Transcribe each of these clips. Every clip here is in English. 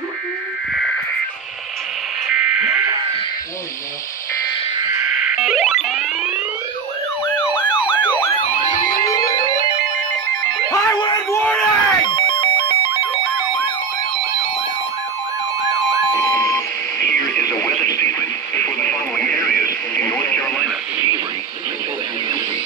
High wind warning! Here is a weather statement for the following areas in North Carolina, Avery, Central, and Tennessee.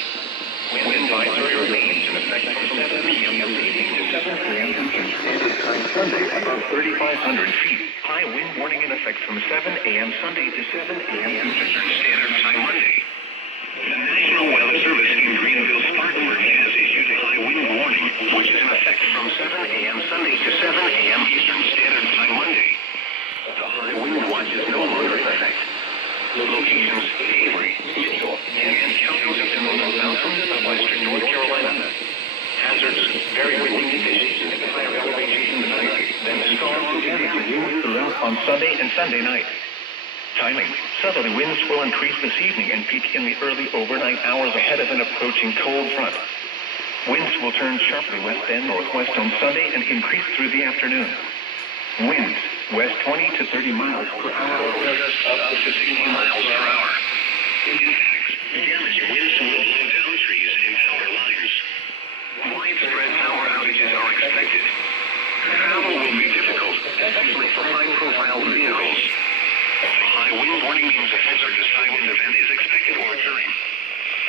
Wind advisory remains in effect from 7 p.m. this evening to 7 p.m. Eastern Standard Time Sunday above 3,500 feet. High wind warning in effect from 7 a.m. Sunday to 7 a.m. Eastern Standard Time Monday. The National Weather Service in Greenville, Spartanburg has issued a high wind warning, which is in effect from 7 a.m. Sunday to 7 a.m. Eastern Standard Time Monday. The high wind watch is no longer in effect. Locations: Avery, Mitchell, and counties of the northern mountains of western North Carolina. Hazards: very windy conditions at higher elevations tonight, then storms and damaging winds throughout on Sunday and Sunday night. Timing: southerly winds will increase this evening and peak in the early overnight hours ahead of an approaching cold front. Winds will turn sharply west and northwest on Sunday and increase through the afternoon. Winds west 20 to 30 miles per hour, gusts up to 60 miles per hour. Impacts: damaging winds will blow down trees and power lines. Widespread power outages are expected. Travel will be difficult, especially for high-profile vehicles. A high wind warning means a hazardous high wind event is expected or occurring.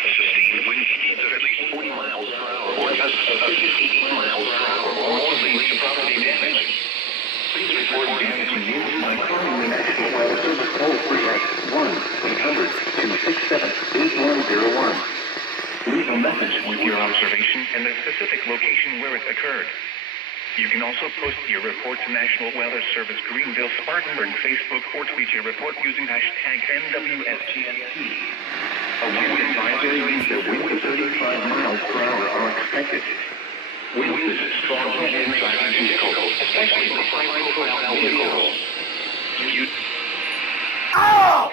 Sustained wind speeds of at least 40 miles per hour or gusts of 58 miles per hour or more lead to property damage. Please report damaging winds by calling the National Weather Service toll-free at 1-800-267-8101. Leave a message with your observation and the specific location where it occurred. You can also post your report to National Weather Service Greenville Spartanburg Facebook or tweet your report using hashtag NWSGST. A wind advisory means that winds of 35 miles per hour are expected. Winds strong and driving difficult, especially for high-profile vehicles. Ow!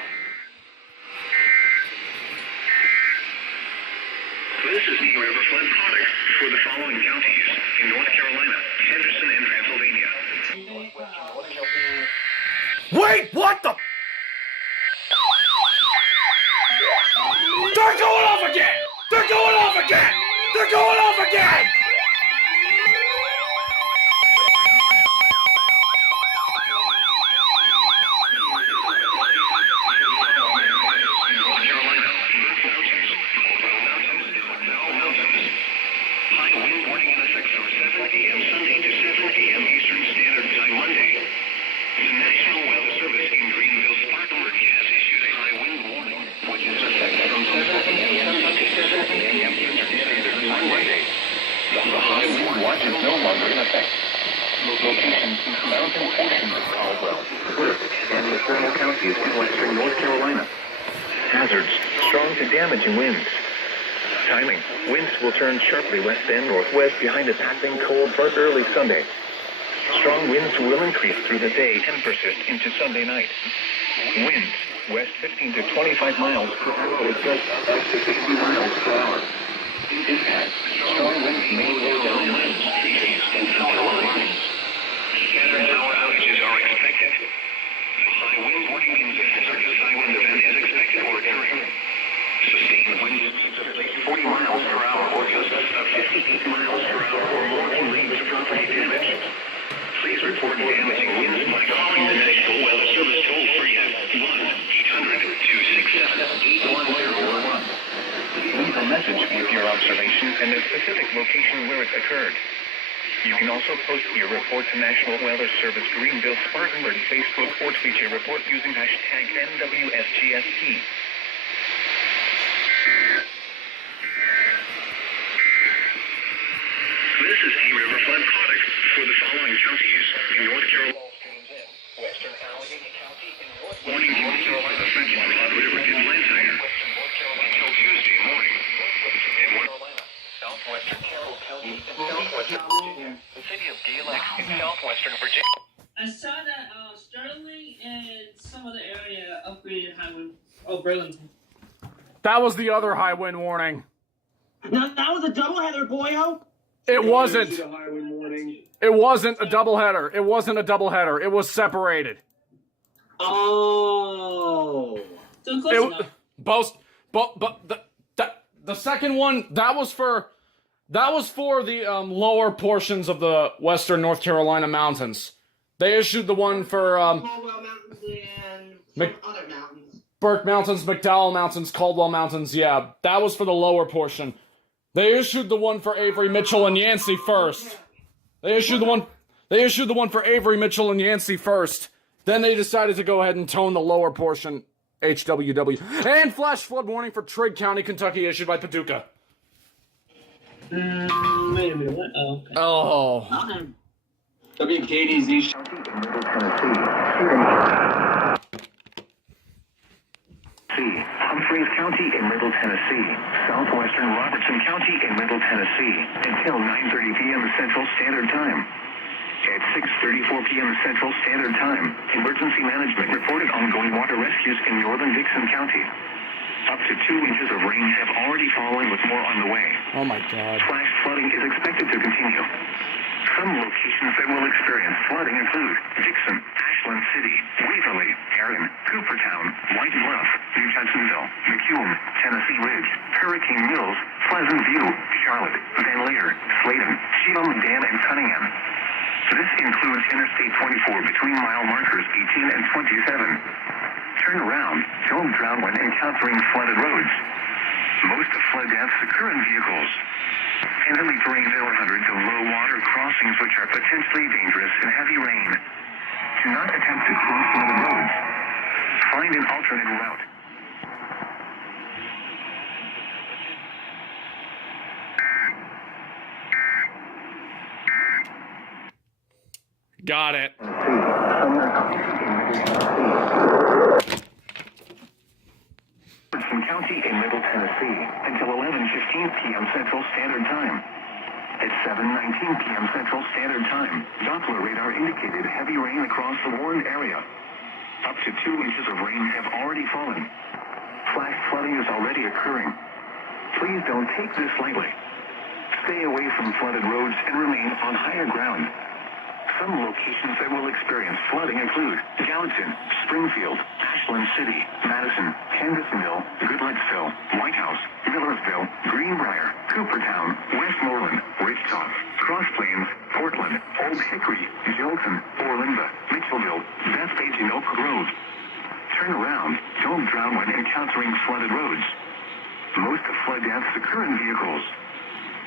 This is the River Flood product for the following counties in North Carolina, Henderson, and Pennsylvania. Wait, what the? They're going off again! They're going off again! They're going off again! Locations: mountain portions of Caldwell, Burke, and Maternal counties in western North Carolina. Hazards: strong to damaging winds. Timing: winds will turn sharply west and northwest behind a passing cold front early Sunday. Strong winds will increase through the day and persist into Sunday night. Winds west 15 to 25 miles per hour with gusts up to 60 miles per hour. Impacts: strong winds may blow down limbs, trees, and power lines. Scattered power outages are expected. A high wind warning means a hazardous high wind event is expected or occurring. Sustained wind speeds of at least 40 miles per hour or gusts of 58 miles per hour or more can lead to property damage. Please report damaging winds by calling the National Weather Service toll-free at 1-800-267-8101. Leave a message with your observation and the specific location where it occurred. You can also post your report to National Weather Service Greenville Spartanburg Facebook or tweet your report using hashtag NWSGST. This is a river flood product for the following counties in North Carolina. Western Allegheny County in Warning: North Carolina affected flood river to Blantyre until Tuesday morning. Southwestern Carroll County and southwestern Virginia. The city of Galax in southwestern Virginia. I saw that Sterling and some other area upgraded high wind. Oh, Burlington. That was the other high wind warning. Now that was a doubleheader, boyo. It wasn't. Issued a high wind warning. It wasn't a doubleheader. It wasn't a doubleheader. It was separated. Oh. So close enough. The second one that was for the lower portions of the western North Carolina mountains. They issued the one for Caldwell Mountains and some other mountains. Burke Mountains, McDowell Mountains, Caldwell Mountains. Yeah, that was for the lower portion. They issued the one for Avery, Mitchell, and Yancey first. They issued the one for Avery, Mitchell, and Yancey first. Then they decided to go ahead and tone the lower portion, HWW. And flash flood warning for Trigg County, Kentucky, issued by Paducah. Wait a minute, what? Oh, okay. Oh. Okay. WKDZ. Humphreys County in Middle Tennessee, southwestern Robertson County in Middle Tennessee, until 9:30 p.m. Central Standard Time. At 6:34 p.m. Central Standard Time, emergency management reported ongoing water rescues in northern Dixon County. Up to 2 inches of rain have already fallen, with more on the way. Oh my God. Flash flooding is expected to continue. Some locations that will experience flooding include Dixon, Ashland City, Waverly, Erin, Coopertown, White Bluff, New Hudsonville, McCune, Tennessee Ridge, Hurricane Mills, Pleasant View, Charlotte, Van Leer, Sladen, Cheatham, Dan, and Cunningham. This includes Interstate 24 between mile markers 18 and 27. Turn around. Don't drown when encountering flooded roads. Most flood deaths occur in vehicles. Heavily terrain 400 to low water crossings, which are potentially dangerous in heavy rain. Do not attempt to cross flooded roads. Find an alternate route. Got it. Robertson County in Middle Tennessee until 11:15 p.m. Central Standard Time. At 7:19 p.m. Central Standard Time, Doppler radar indicated heavy rain across the warned area. Up to 2 inches of rain have already fallen. Flash flooding is already occurring. Please don't take this lightly. Stay away from flooded roads and remain on higher ground. Some locations that will experience flooding include Gallatin, Springfield, Ashland City, Madison, Hendersonville, Goodlettsville, White House, Millersville, Greenbrier, Coopertown, Westmoreland, Ridgetop, Cross Plains, Portland, Old Hickory, Jolton, Orlinda, Mitchellville, Bethpage, and Oak Grove. Turn around. Don't drown when encountering flooded roads. Most flood deaths occur in vehicles.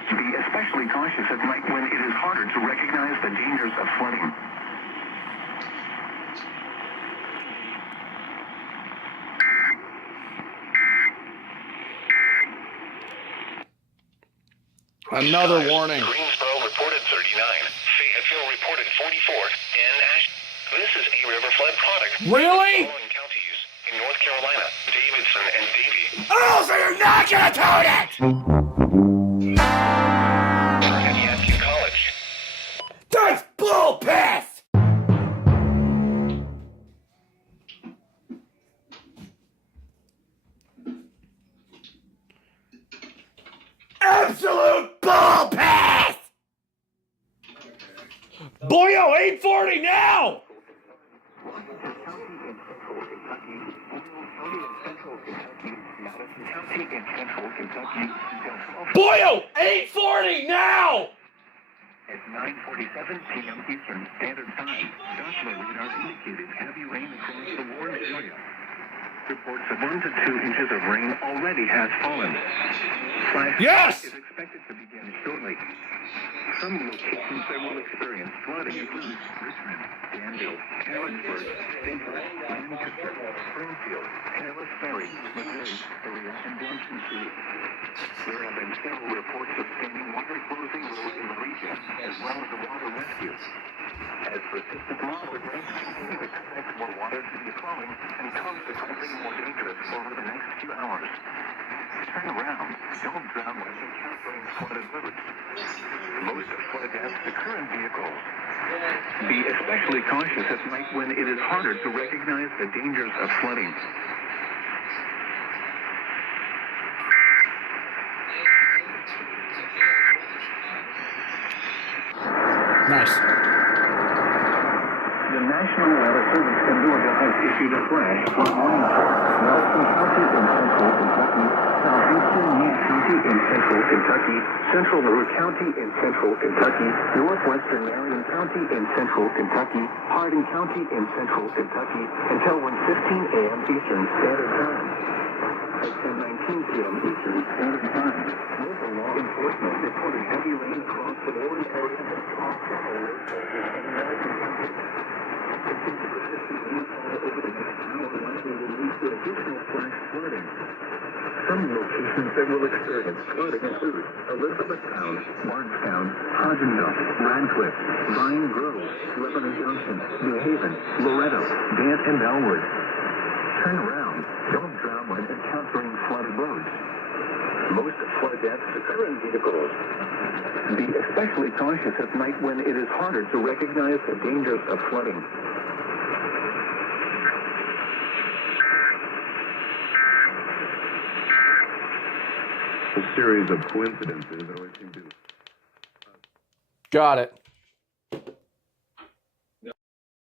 Be especially cautious at night when it is harder to recognize the dangers of flooding. Another warning. Greensboro reported 39. Fayetteville reported 44. And this is a river flood product. Really? Following counties in North Carolina, Davidson and Davie. Oh, so you're not gonna tone it! At Yankee College. That's bull piss! Absolute bull piss! Boyo, 840 now! Boyo, 840 now! At 9:47 p.m. Eastern Standard Time, Doppler radar indicated heavy rain across the warned area. Reports of 1 to 2 inches of rain already has fallen. Flash Yes! is expected to begin shortly. Some locations that will experience flooding include Richmond, Danville, Harrisburg, Stanford, Lancaster, Springfield, Harris Ferry, Missouri, Area, and Johnson City. There have been several reports of standing water closing roads in the region, as well as the water rescue. As persistent moderate rain continues, expect more water to be falling and consequently more dangerous over the next few hours. Turn around. Don't drown when encountering flooded roads. Most flood deaths occur in vehicles. Be especially cautious at night when it is harder to recognize the dangers of flooding. Nice. The National Weather Service has issued a flash for warning Nelson County in central Kentucky, southeastern Meade County in central Kentucky, central LaRue County in central Kentucky, northwestern Marion County in central Kentucky, Hardin County in central Kentucky, until 1:15 a.m. Eastern Standard Time. At 10:19 p.m. Eastern Standard Time, local law enforcement reported heavy rain across the northern area of additional flash flooding. Some locations that will experience flooding include Elizabethtown, Bardstown, Hodgenville, Radcliffe, Vine Grove, Lebanon Junction, New Haven, Loretto, Gant, and Elwood. Turn around. Don't drown when encountering flooded roads. Most flood deaths occur in vehicles. Be especially cautious at night when it is harder to recognize the dangers of flooding. A series of coincidences always seem to... Got it.